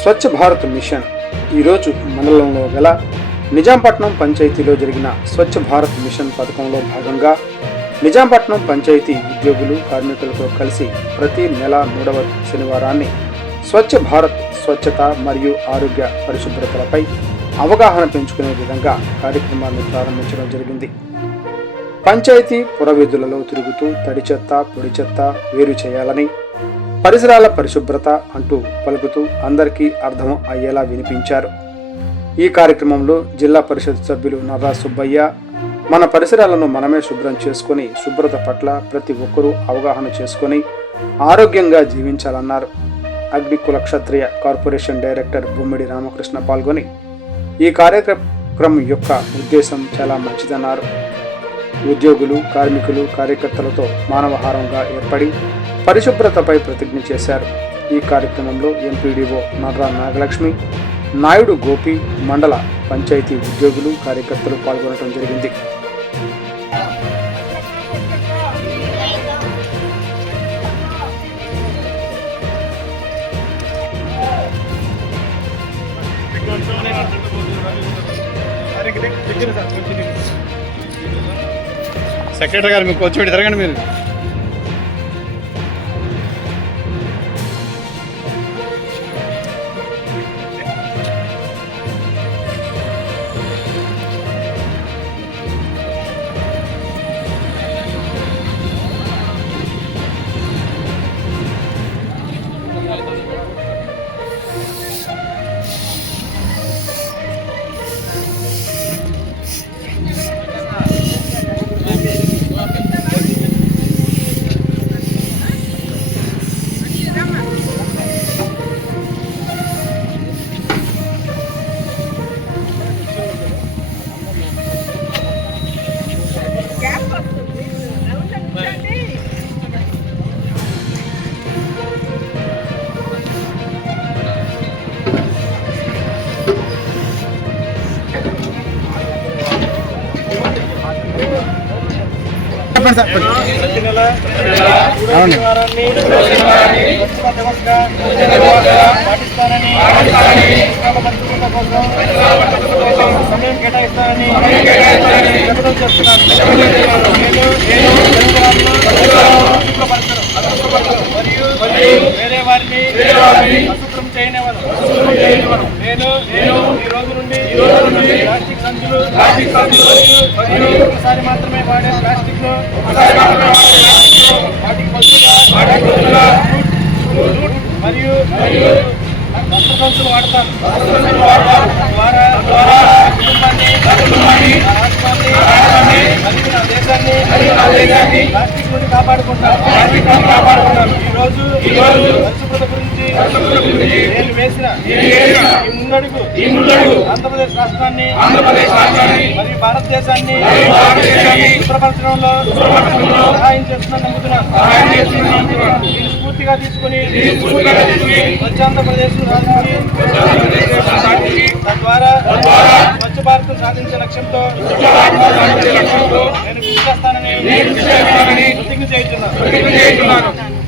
Swachh Bharat machine ఈరోజు మండలంలో గల నిజాంపట్నం పంచాయతీలో జరిగిన స్వచ్ఛ భారత్ మిషన్ పథకంలో భాగంగా నిజాంపట్నం పంచాయతీ ఉద్యోగులు కార్మికులతో కలిసి ప్రతి నెల 3వ శనివారాన్ని స్వచ్ఛ భారత్ స్వచ్ఛత మరియు ఆరోగ్య పరిశుభ్రతలపై అవగాహన పెంచుకునే విధంగా కార్యక్రమాన్ని ప్రారంభించడం జరిగింది. పంచాయతీ పురవీధులలో తిరుగుతూ తడి చెత్త పొడి చెత్త వేరు చేయాలని, పరిసరాల పరిశుభ్రత అంటూ పలుకుతూ అందరికీ అర్థం అయ్యేలా వినిపించారు. ఈ కార్యక్రమంలో జిల్లా పరిషత్ సభ్యులు నర్రా సుబ్బయ్య మన పరిసరాలను మనమే శుభ్రం చేసుకొని శుభ్రత పట్ల ప్రతి ఒక్కరూ అవగాహన చేసుకొని ఆరోగ్యంగా జీవించాలన్నారు. అగ్నికుల క్షత్రియ కార్పొరేషన్ డైరెక్టర్ బొమ్మిడి రామకృష్ణ పాల్గొని ఈ కార్యక్రమం యొక్క ఉద్దేశం చాలా మంచిదన్నారు. ఉద్యోగులు కార్మికులు కార్యకర్తలతో మానవహారంగా ఏర్పడి పరిశుభ్రతపై ప్రతిజ్ఞ చేశారు. ఈ కార్యక్రమంలో ఎంపీడీఓ నర్రా నాగలక్ష్మి, నాయుడు గోపి, మండల పంచాయతీ ఉద్యోగులు కార్యకర్తలు పాల్గొనడం జరిగింది. సెక్రటరీ గారు మీకు వచ్చి పెట్టి తిరగండి మీరు. సమయం కేటాయిస్తానని మరియు వేరే వారిని అశుభ్రం చేయనివ్వను. నేను ఈ రోజు నుండి ప్లాస్టిక్ సంచులు మరియు ఒకసారి మాత్రమే వాడే ప్లాస్టిక్ లో వాటికి బదులుగా మరియు సంచులు వాడతాను. ద్వారా కుటుంబాన్ని, రాష్ట్రాన్ని మరియు నా దేశాన్ని ప్లాస్టిక్ నుండి కాపాడుకుంటాను. ఈ రోజు పరిశుభ్రత గురించి నేను వేసిన ఈ ముందడుగు ఆంధ్రప్రదేశ్ రాష్ట్రాన్ని మరియు భారతదేశాన్ని శుభ్రపరచడంలో సహాయం చేస్తుందని నమ్ముతున్నాను. దీన్ని స్ఫూర్తిగా తీసుకుని స్వచ్ఛ ఆంధ్రప్రదేశ్ తద్వారా స్వచ్ఛ భారత్ సాధించే లక్ష్యంతో నేను కృషి చేస్తానని ప్రతిజ్ఞ చేస్తున్నాను.